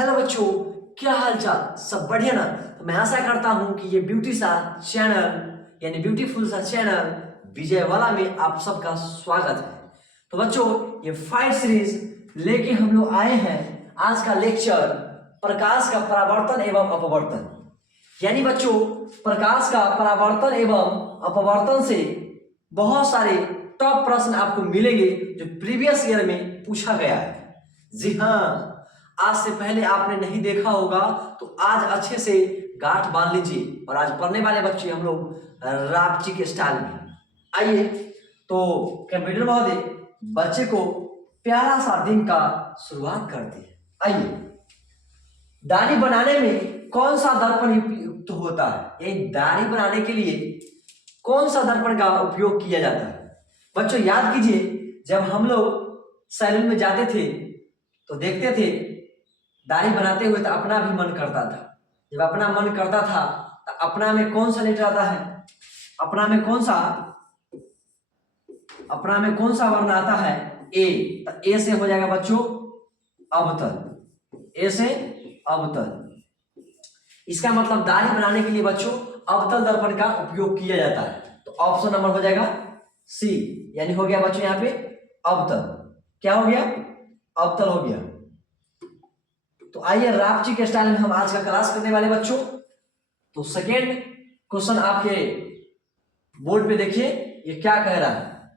Hello बच्चों, क्या हाल चाल? सब बढ़िया ना? तो मैं आशा करता हूं कि ये ब्यूटी सा चैनल यानी ब्यूटीफुल सा चैनल विजय वाला में आप सबका स्वागत है। तो बच्चों, ये 5 सीरीज लेके हम लोग आए हैं। आज का लेक्चर प्रकाश का परावर्तन एवं अपवर्तन, यानी बच्चों प्रकाश का परावर्तन एवं अपवर्तन से बहुत सारे टॉप प्रश्न आपको मिलेंगे जो प्रीवियस ईयर में पूछा गया है। जी हाँ, आज से पहले आपने नहीं देखा होगा तो आज अच्छे से गांठ बांध लीजिए और आज पढ़ने वाले बच्चे हम लोग रापची के स्टाइल में। आइए तो कंप्यूटर महोदय बच्चे को प्यारा सा दिन का शुरुआत करते हैं। आइए, दाढ़ी बनाने में कौन सा दर्पण उपयुक्त होता है? ये दाढ़ी बनाने के लिए कौन सा दर्पण का उपयोग किया जाता है? बच्चों याद कीजिए, जब हम लोग सैलून में जाते थे तो देखते थे दाढ़ी बनाते हुए तो अपना भी मन करता था। जब अपना मन करता था तो अपना में कौन सा लेटर आता है? अपना में कौन सा वर्ण आता है? ए। तो ए से हो जाएगा बच्चों अवतल। ए से अवतल। इसका मतलब दाढ़ी बनाने के लिए बच्चों अवतल दर्पण का उपयोग किया जाता है। तो ऑप्शन नंबर हो जाएगा सी, यानी हो गया बच्चों यहाँ पे अवतल। क्या हो गया? अवतल हो गया। तो आइए रापची के स्टाइल में हम आज का क्लास करने वाले बच्चों। तो सेकेंड क्वेश्चन आपके बोर्ड पे देखिए, ये क्या कह रहा है।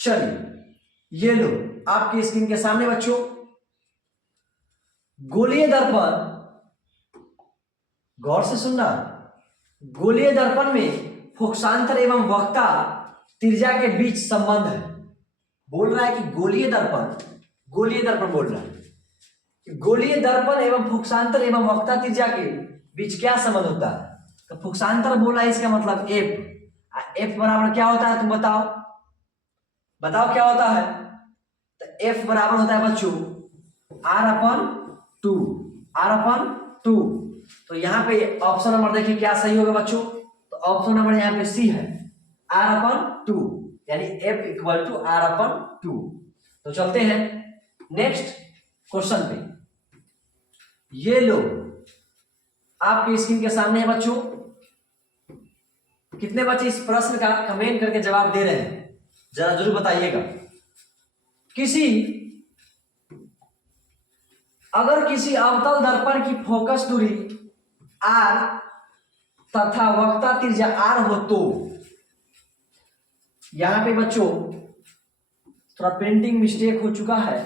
चलिए ये लो आपके स्क्रीन के सामने बच्चों, गोलीय दर्पण, गौर से सुनना, गोलीय दर्पण में फोकसांतर एवं वक्ता त्रिज्या के बीच संबंध है। बोल रहा है कि गोलीय दर्पण बोल रहा है। गोलीय दर्पण एवं फोकसांतर एवं वक्ता त्रिज्या के बीच क्या संबंध होता है? तो फोकसांतर बोला है, इसका मतलब एफ। एफ बराबर क्या होता है? तुम बताओ क्या होता है? तो एफ बराबर होता है बच्चों R/2। तो यहाँ पे ऑप्शन नंबर देखिए क्या सही होगा बच्चों। तो ऑप्शन नंबर यहाँ पे सी है, R/2, यानी F = R/2। तो चलते हैं नेक्स्ट क्वेश्चन पे। ये लो आपके स्क्रीन के सामने है बच्चों। कितने बच्चे इस प्रश्न का कमेंट करके जवाब दे रहे हैं जरा जरूर बताइएगा। अगर किसी अवतल दर्पण की फोकस दूरी R तथा वक्ता त्रिज्या R हो तो, यहां पे बच्चों थोड़ा प्रिंटिंग मिस्टेक हो चुका है,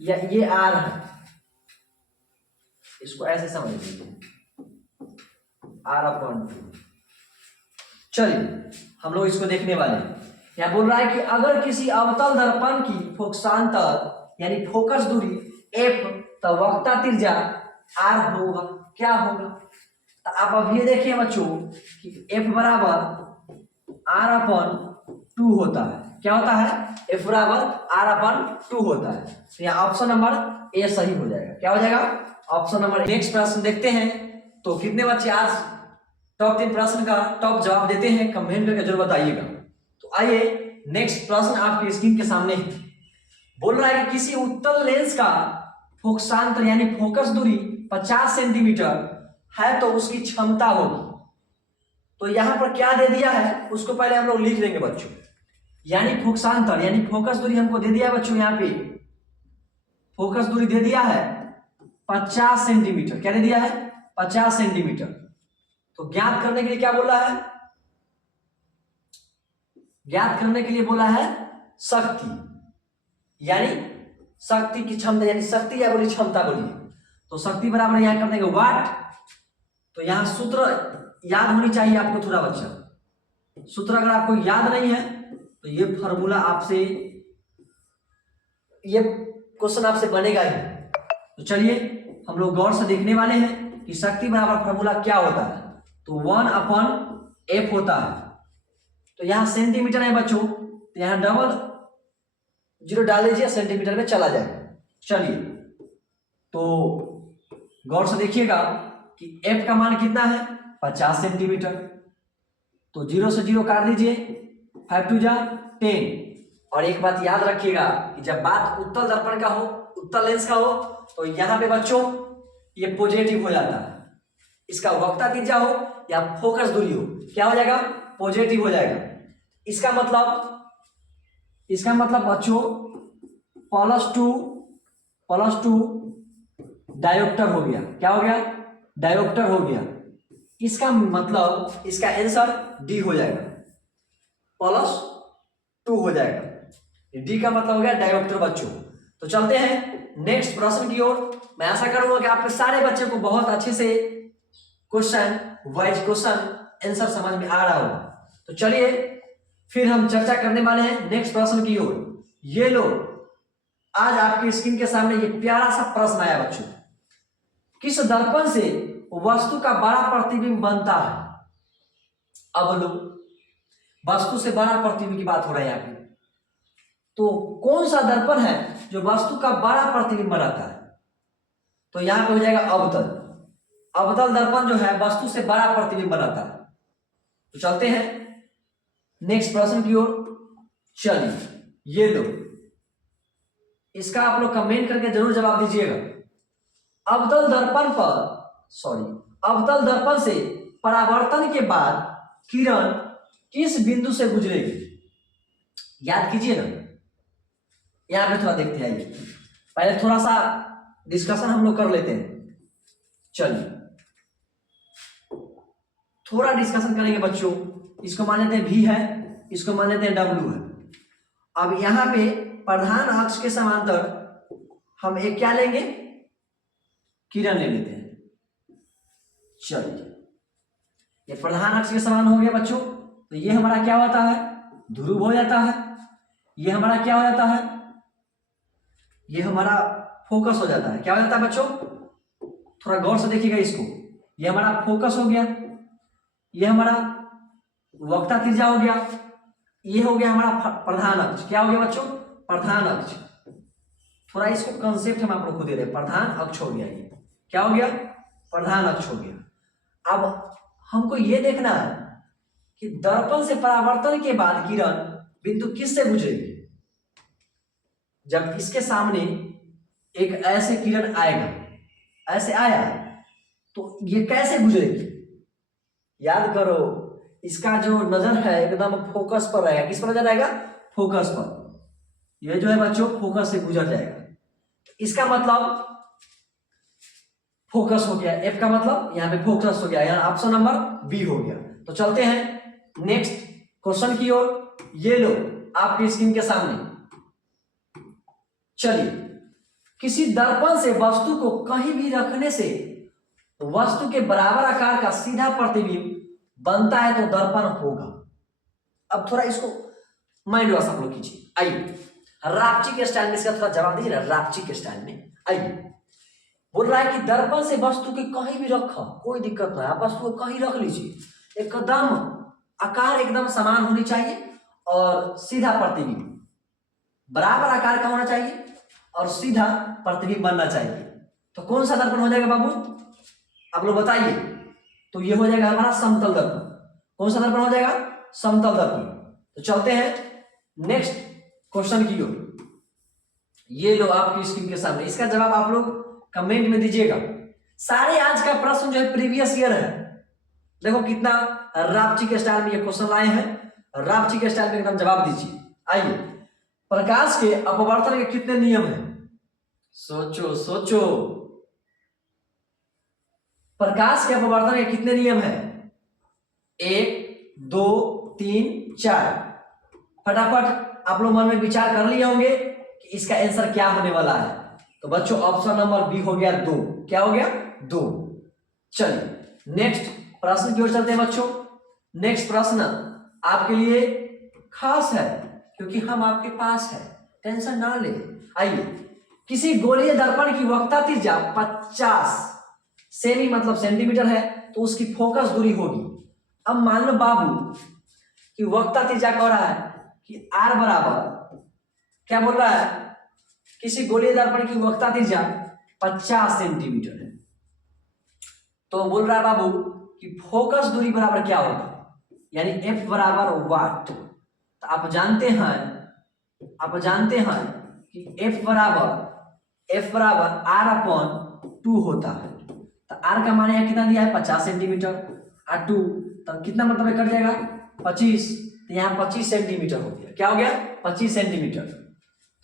या ये R है, इसको ऐसे समझ लीजिए R/2। चलिए हम लोग इसको देखने वाले हैं। यहां बोल रहा है कि अगर किसी अवतल दर्पण की फोकसांतर यानी फोकस दूरी F तो वक्ता त्रिज्या R होगा। क्या होगा? तो आप अब ये देखिए बच्चों कि F बराबर R/2 होता है। क्या होता है? F बराबर R/2 होता है। तो यहाँ ऑप्शन नंबर ए सही हो जाएगा। क्या हो जाएगा? Option number. नेक्स्ट प्रश्न देखते हैं। तो कितने बच्चे आज टॉप 3 प्रश्न का टॉप जवाब देते हैं कमेंट करके जरूर बताइएगा। तो आइए नेक्स्ट प्रश्न आपके स्क्रीन के सामने है। बोल रहा है कि किसी उत्तल लेंस का फोकसांतर यानी फोकस दूरी 50 सेंटीमीटर है तो उसकी क्षमता होगी। तो यहां पर क्या दे दिया है उसको पहले हम लोग लिख लेंगे बच्चों। यानी फोकसांतर यानी फोकस दूरी हमको दे दिया है बच्चों, यहां पे फोकस दूरी दे दिया है 50 सेंटीमीटर। क्या दे दिया है? 50 सेंटीमीटर। तो ज्ञात करने के लिए क्या बोला है? ज्ञात करने के लिए बोला है शक्ति, यानी शक्ति की क्षमता, यानी शक्ति या बोली क्षमता बोलिए। तो शक्ति बराबर यहां कर देंगे वाट। तो यहां सूत्र याद होनी चाहिए आपको थोड़ा बच्चा। सूत्र अगर आपको याद नहीं है तो ये फॉर्मूला आपसे, ये क्वेश्चन आपसे बनेगा ही। तो चलिए हम लोग गौर से देखने वाले हैं कि शक्ति बराबर फॉर्मूला क्या होता है। तो 1/F होता है। तो यहां सेंटीमीटर है बच्चों, तो यहां डबल जीरो डाल दीजिए, सेंटीमीटर में चला जाएगा। चलिए तो गौर से देखिएगा कि F का मान कितना है? 50 सेंटीमीटर। तो 0 से 0 काट दीजिए, 5 × 2 = 10। और एक बात याद रखिएगा कि जब बात उत्तल दर्पण का हो, उत्तल लेंस का हो तो यहाँ पे बच्चों ये पॉजिटिव हो जाता है, इसका वक्रता त्रिज्या हो या फोकस दूरी हो क्या हो जाएगा, पॉजिटिव हो जाएगा। इसका मतलब बच्चों प्लस टू डायोप्टर हो गया, क्या हो गया, डायोप्टर हो गया। इसका मतलब इसका आंसर डी हो जाएगा, +2 हो जाएगा। डी का मतलब हो गया डायोप्टर बच्चों। तो चलते हैं नेक्स्ट प्रश्न की ओर। मैं आशा करूंगा कि आपके सारे बच्चे को बहुत अच्छे से क्वेश्चन वाइज क्वेश्चन आंसर समझ में आ रहा होगा। तो चलिए फिर हम चर्चा करने वाले हैं नेक्स्ट प्रश्न की ओर। ये लो, आज आपकी स्क्रीन के सामने ये प्यारा सा प्रश्न आया बच्चों। किस दर्पण से वस्तु का बड़ा प्रतिबिंब बनता है? अब लो, वस्तु से बड़ा प्रतिबिंब की बात हो रहा है यहाँ पे, तो कौन सा दर्पण है जो वस्तु का बड़ा प्रतिबिंब बनाता है? तो यहां पे हो जाएगा अवतल दर्पण जो है वस्तु से बड़ा प्रतिबिंब बनाता है। तो चलते हैं नेक्स्ट प्रश्न की ओर। चलिए ये लो, इसका आप लोग कमेंट करके जरूर जवाब दीजिएगा। अवतल दर्पण से परावर्तन के बाद किरण किस बिंदु से गुजरेगी? याद कीजिए ना, यहां पे थोड़ा देखते हैं, पहले थोड़ा सा डिस्कशन हम लोग कर लेते हैं। चलिए थोड़ा डिस्कशन करेंगे बच्चों। इसको मान लेते हैं V है, इसको मान लेते हैं W है। अब यहां पे प्रधान अक्ष के समांतर हम एक क्या लेंगे, किरण ले लेते हैं। चलिए ये प्रधान अक्ष के समान हो गया बच्चों, तो ये हमारा क्या होता है, ध्रुव हो जाता है। ये हमारा क्या हो जाता है, ये हमारा फोकस हो जाता है। क्या हो जाता है बच्चों, थोड़ा गौर से देखिएगा इसको। ये हमारा फोकस हो गया, ये हमारा वक्रता त्रिज्या हो गया, ये हो गया हमारा प्रधान अक्ष। क्या हो गया बच्चों, प्रधान अक्ष। थोड़ा इसको कंसेप्ट हम आप लोग को दे रहे हैं, प्रधान अक्ष हो गया। ये क्या हो गया, प्रधान अक्ष हो गया। अब हमको ये देखना है कि दर्पण से परावर्तन के बाद किरण बिंदु किस से गुजरेगी। जब इसके सामने एक ऐसे किरण आएगा, ऐसे आया, तो ये कैसे गुजरेगी? याद करो, इसका जो नजर है एकदम फोकस पर रहेगा। किस पर नजर आएगा, फोकस पर। ये जो है बच्चों फोकस से गुजर जाएगा। इसका मतलब फोकस हो गया, F का मतलब यहाँ पे फोकस हो गया, यहाँ ऑप्शन नंबर बी हो गया। तो चलते हैं नेक्स्ट क्वेश्चन की ओर। ये लो आपकी स्क्रीन के सामने। चलिए, किसी दर्पण से वस्तु को कहीं भी रखने से वस्तु के बराबर आकार का सीधा प्रतिबिंब बनता है तो दर्पण होगा। अब थोड़ा इसको माइंड वॉश आप लोग कीजिए। आइए रापची के स्टाइल में इसका थोड़ा जवाब दीजिए ना, रापची के स्टाइल में। आइए, बोल रहा है कि दर्पण से वस्तु के कहीं भी रखा, कोई दिक्कत नहीं, आप वस्तु को कहीं रख लीजिए, एकदम आकार एकदम समान होनी चाहिए और सीधा प्रतिबिंब बराबर आकार का होना चाहिए और सीधा प्रतिबिंब बनना चाहिए। तो कौन सा दर्पण हो जाएगा बाबू, आप लोग बताइए। तो ये हो जाएगा हमारा समतल दर्पण। कौन सा दर्पण हो जाएगा, समतल दर्पण। तो चलते हैं नेक्स्ट क्वेश्चन की ओर। ये लो आपकी स्क्रीन के सामने, इसका जवाब आप लोग कमेंट में दीजिएगा। सारे आज का प्रश्न जो है प्रीवियस ईयर है। देखो कितना रापची के स्टाइल में ये क्वेश्चन लाए हैं, रापची के स्टाइल में एकदम जवाब दीजिए। आइए, प्रकाश के अपवर्तन के कितने नियम हैं? सोचो सोचो, प्रकाश के अपवर्तन के कितने नियम हैं? 1 2 3 4। फटाफट आप लोग मन में विचार कर लिए होंगे कि इसका आंसर क्या होने वाला है। तो बच्चों ऑप्शन नंबर बी हो गया 2। क्या हो गया, 2। चलिए नेक्स्ट प्रश्न की ओर चलते हैं बच्चों। नेक्स्ट प्रश्न आपके लिए खास है क्योंकि हम आपके पास है, टेंशन ना ले। आइए, किसी गोलीय दर्पण की वक्रता त्रिज्या 50 सेमी मतलब सेंटीमीटर है तो उसकी फोकस दूरी होगी। अब मान लो बाबू कि वक्रता त्रिज्या कह रहा है कि R बराबर क्या बोल रहा है, किसी गोलीय दर्पण की वक्रता त्रिज्या 50 सेंटीमीटर है। तो बोल रहा है बाबू कि फोकस दूरी बराबर क्या होगा, यानी F बराबर वाट। तो आप जानते हैं कि F बराबर F बराबर R अपॉन 2 होता है। तो R का मान यहाँ कितना दिया है 50 सेंटीमीटर और 2 तो कितना मतलब कट जाएगा 25, तो यहाँ 25 सेंटीमीटर हो गया। क्या हो गया 25 सेंटीमीटर।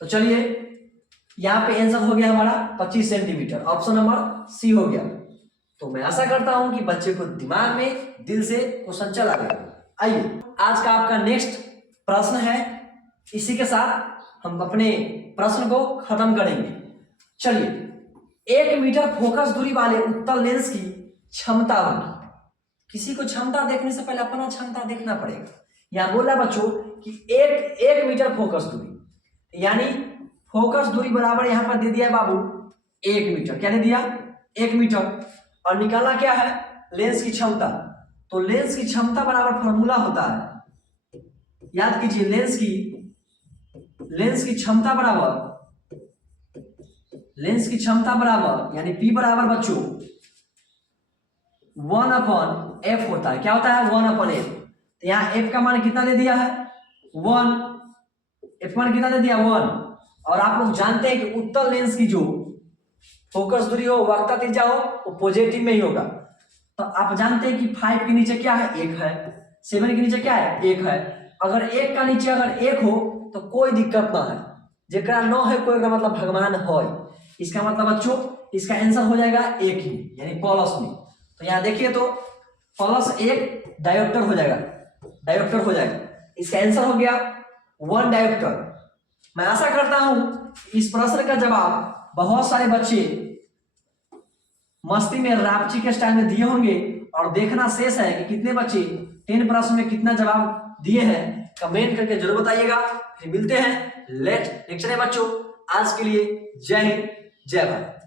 तो चलिए यहाँ पे आंसर हो गया हमारा 25 सेंटीमीटर, ऑप्शन नंबर सी हो गया। तो मैं आशा करता हूं कि बच्चे को दिमाग में दिल से क्वेश्चन चला गया। आइए आज का आपका नेक्स्ट प्रश्न है, इसी के साथ हम अपने प्रश्न को खत्म करेंगे। चलिए 1 मीटर फोकस दूरी वाले उत्तल लेंस की क्षमता होगी। किसी को क्षमता देखने से पहले अपना क्षमता देखना पड़ेगा। यहाँ बोला बच्चों कि एक मीटर फोकस दूरी, यानी फोकस दूरी बराबर यहाँ पर दे दिया है बाबू 1 मीटर। क्या दे दिया 1 मीटर। और निकालना क्या है लेंस की क्षमता। तो लेंस की क्षमता बराबर फॉर्मूला होता है, याद कीजिए लेंस की क्षमता बराबर यानी P बराबर बच्चों 1/f होता है। क्या होता है 1/f। तो यहाँ f का मान कितना दे दिया है 1, f मान कितना दे दिया 1। और आप लोग जानते हैं कि उत्तल लेंस की जो फोकस दूरी हो वक्रता त्रिज्या हो वो पॉजिटिव में ही होगा। तो आप जानते हैं कि 5 के नीचे क्या है 1 है, 7 के नीचे क्या है 1 है। अगर 1 का नीचे अगर 1 हो तो कोई दिक्कत ना है, जेकरा 9 है कोई का मतलब भगवान है। इसका मतलब बच्चों इसका आंसर हो जाएगा 1 ही, यानी प्लस में। तो यहाँ देखिए तो +1 डायोप्टर हो जाएगा, इसका आंसर हो गया 1 डायोप्टर। मैं आशा करता हूं इस प्रश्न का जवाब बहुत सारे बच्चे मस्ती में रापची के स्टाइल में दिए होंगे। और देखना शेष है कि कितने बच्चे 10 प्रश्न में कितना जवाब दिए हैं, कमेंट करके जरूर बताइएगा। फिर मिलते हैं नेक्स्ट लेक्चर में बच्चों। आज के लिए जय हिंद जय भारत।